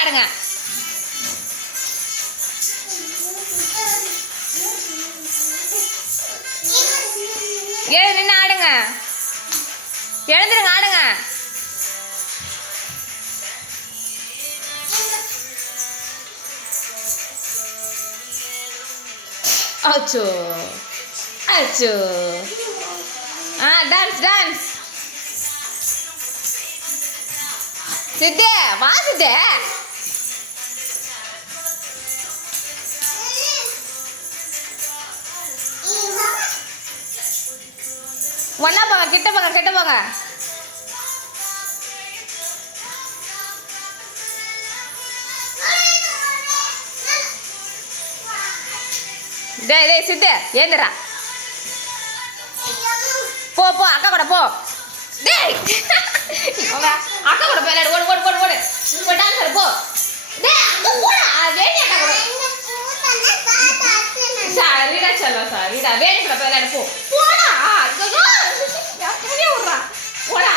ஆடுங்க. ஏழு நின்று ஆடுங்க. எழுந்துருங்க ஆடுங்க. அச்சோ அச்சோ. Dance dance. சித்தே வா சித்தே. ஒன்னா போங்க, கிட்ட போங்க, கிட்ட போங்க. டேய் டேய் சித்து ஏந்துடா. போ போ அக்கா கூட போ. டேய் அக்கா கூட போய் விளையாடு. ஓடு ஓடு ஓடு ஓடு. போ டான்ஸ் ஆடு போ. டேய் அங்க போடா. வேணி அக்கா கூட. சரிடா செல்வா சரிடா. வேணி கூட போய் விளையாடு போ. போடா. ஐயோ அப்படியே விடுறா. போடா.